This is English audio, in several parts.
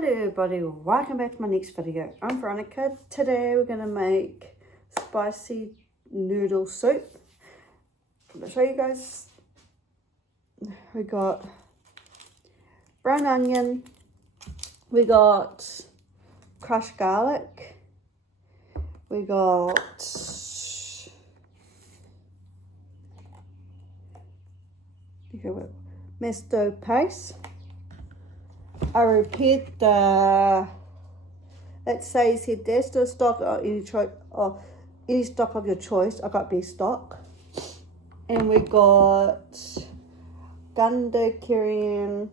Hello everybody, welcome back to my next video. I'm Veronica. Today we're going to make spicy noodle soup. I'm going to show you guys. We got brown onion, we got crushed garlic, we got miso paste. I repeat, it says here, there's the stock or any stock of your choice. I got beef stock. And we got Gunda Korean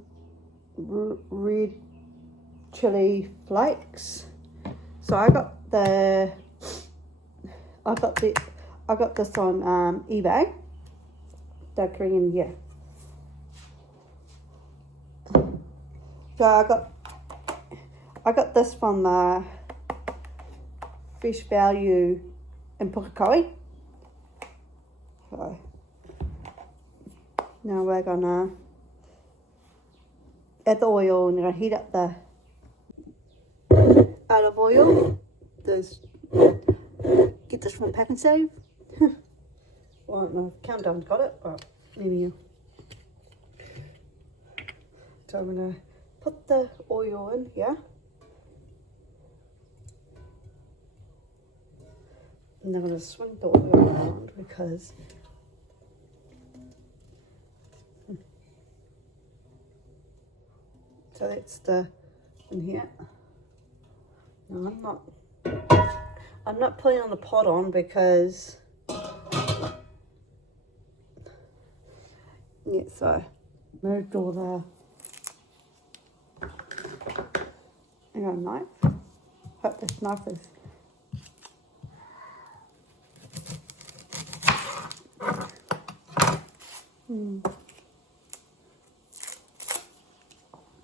red chili flakes. So I got this on eBay. The Korean, yeah. So I got this from Fresh Value in Pukekohe. So now we're gonna add the oil and we're gonna heat up the olive oil. Get this from Pack and Save. Well, no, Countdown's got it. Oh, maybe. So I'm gonna put the oil in here. And I'm going to swing the oil around because so that's the in here. No, I'm not putting on the pot on because yeah, so moved all the I got a knife. Hope this knife is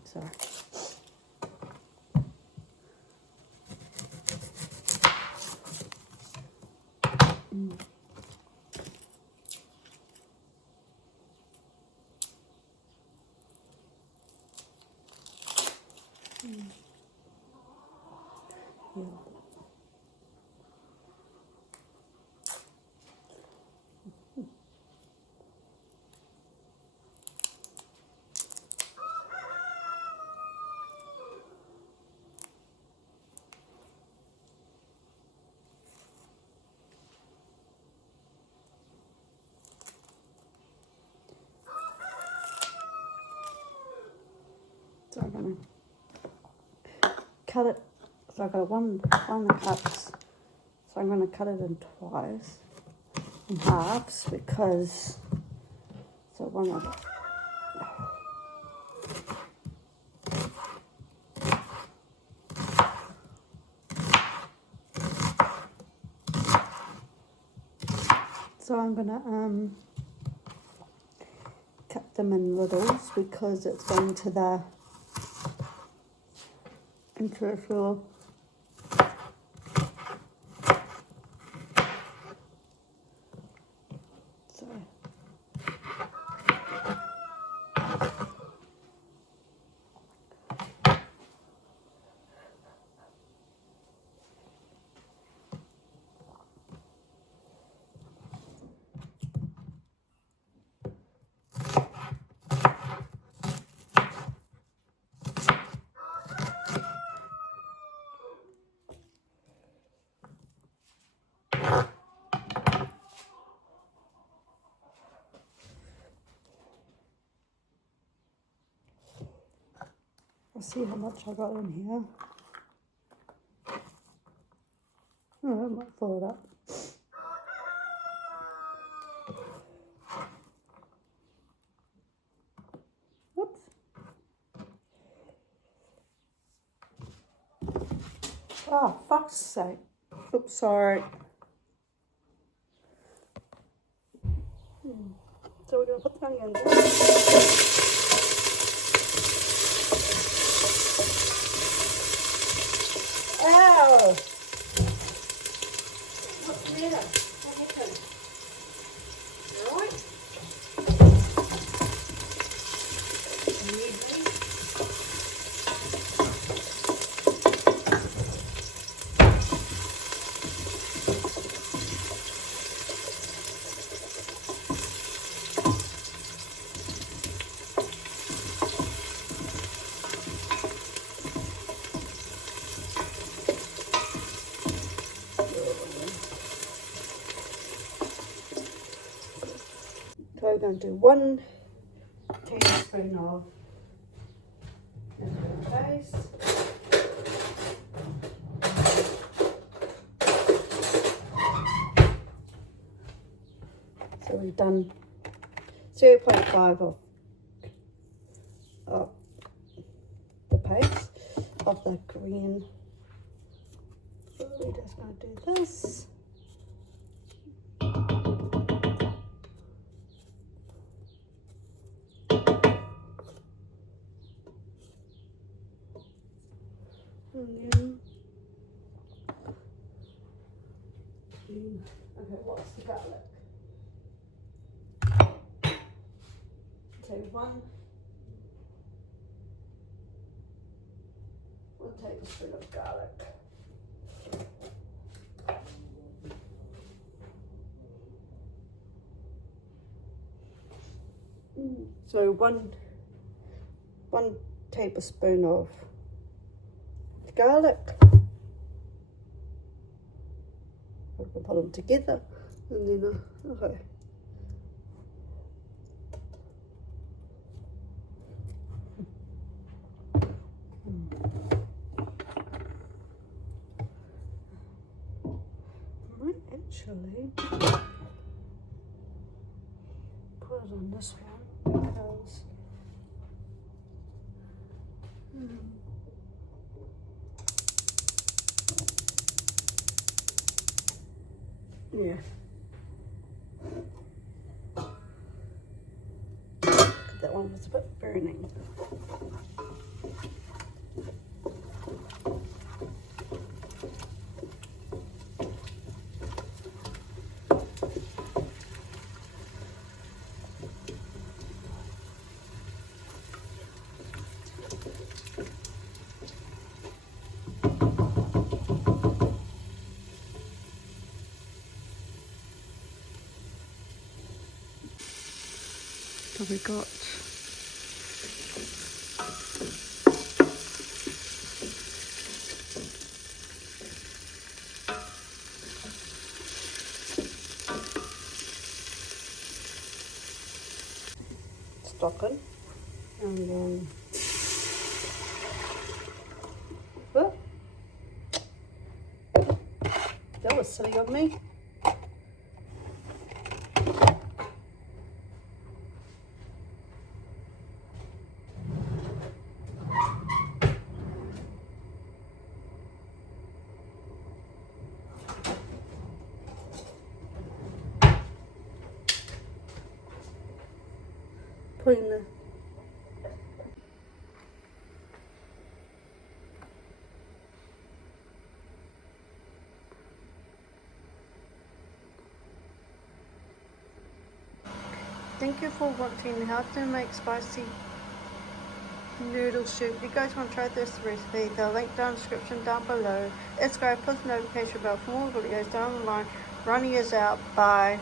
sorry. Yeah. So I'm gonna cut it. So I've got one cuts. So I'm gonna cut it in twice, in halves, because so one of it. So I'm gonna cut them in littles because it's going to the floor. So I'll see how much I got in here. Oh, I might fill it up. Oops. Oh, fuck's sake. Oops, sorry. So we're going to put the onions in. Ow! What's the matter? What happened? You alright? You need me? going to do 1 teaspoon of noodle paste. So we've done 0.5 of the paste of the green. So we're just going to do this. And then, okay, what's the garlic? So 1 tablespoon of garlic. So one tablespoon of garlic. I can put them together, and then okay. I might actually put it on this one because yeah. That one was a bit burning. So we got stock in, and then oh, that was silly of me. Putting the Thank you for watching how to make spicy noodle soup. If you guys want to try this recipe, the link down in the description down below. Subscribe, post notification bell for more videos down the line. Ronnie is out. Bye.